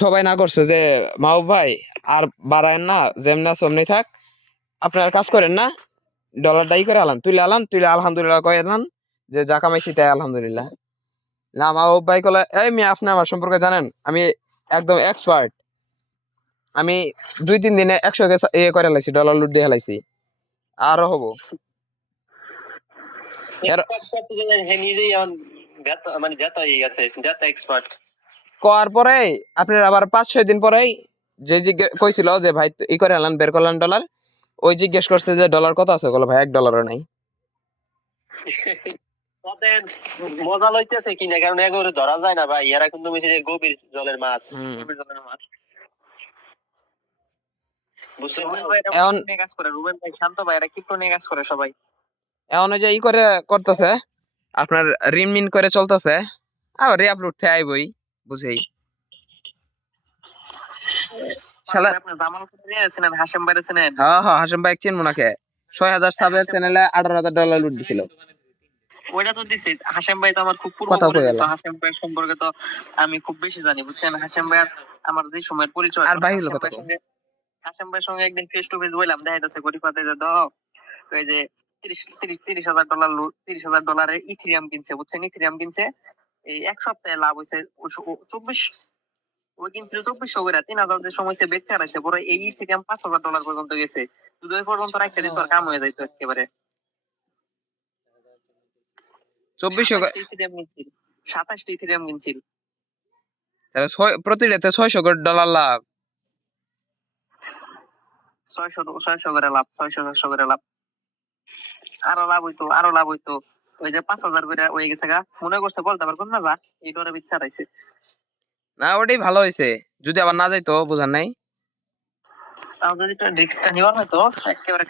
সবাই না করছে যে মাহবুব ভাই আর বাড়ায়েন না, যেমনি আছে অমনি থাক, আপনার কাজ করেন না, ডলারটাই করে আলান তুলে আলহামদুলিল্লাহ কয়ে আলান, যে যা কামাইছি তাই আলহামদুলিল্লাহ। না মাহবুব ভাই কলে এই মেয়ে আপনি আমার সম্পর্কে জানেন, আমি একদম এক্সপার্ট, আমি 2-3 দিনে 100 কে ইয়ে করে লাইছি, ডলার লুট দিয়ে লাইছি, আরো হবো। এর মানে জেতা হয়ে গেছে, জেতা এক্সপার্ট। করার পরে আপনার আবার 5-6 দিন পরেই যে কইছিল যে ভাই ই করে আনলাম, বের করলাম ডলার, ওই জিজ্ঞেস করছে যে ডলার কত আছে, বলো ভাই $1 নাই। ওদের মজা লইতেছে কিনা, কারণ এগুলো ধরা যায় না ভাই, এরা কিন্তু মিশে গভীর জলের মাছ, গভীর জলের মাছ। বুঝছেন? এখন কাজ করে রুবেন ভাই, শান্ত ভাই, এরা ক্রিপ্টো নিয়ে কাজ করে সবাই। এখন যে ই করে করতেছে, আপনার রিনমিন করে চলতেছে, আর রিআপলোড থেকে আইবই, বুঝেই। শালা আপনি জামাল চিনেন, হাশেম ভাই চিনেন? হ্যাঁ হ্যাঁ, হাশেম ভাই চিনবো নাকে, 6,000 সাবের চ্যানেলে $18,000 লুট দিছিল। ওইটা তো দিছি। হাশেম ভাই তো আমার খুব পূর্ব পরিচিত, হাশেম ভাই সম্পর্কে তো আমি খুব বেশি জানি, বুঝছেন? হাশেম ভাই আমার যে সময়ের পরিচয়, আর ভাই হলো কথা, হাশেম ভাইয়ের সঙ্গে একদিন ফেস টু ফেস বললাম, দেখা যাচ্ছে গরিপাতে যে দাও ওই যে $30,000 $30,000 ইথিরিয়াম কিনছে, বুঝছেন? ইথিরিয়াম কিনছে, এই এক সপ্তাহে লাভ হয়েছে 24, ওই কিনছিল 2400 করে, 3,000 যে সময় সে বেচে হারাইছে, পরে এই ইথিরিয়াম $5,000 পর্যন্ত গেছে। যদি ওই পর্যন্ত রাখতে দিত, আর কাম হয়ে যাইতো একেবারে। 2400 ইথিরিয়াম কিনছিল, 27টি ইথিরিয়াম কিনছিল, প্রতিটাতে $600 লাভ, 600 করে লাভ, 600 করে লাভ। আরো লাভ হইতো, আরো লাভ হইতো। ওই যে 5,000 করে হয়ে গেছে গা, মনে করছে বলতে পারবেন না, যা এই ডরে বিচ্ছা রাইছে। না ওটাই ভালো হয়েছে, যদি আবার না যাইতো, বুঝার নাই। তাও যদি রিস্কটা নিবার হয়তো একেবারে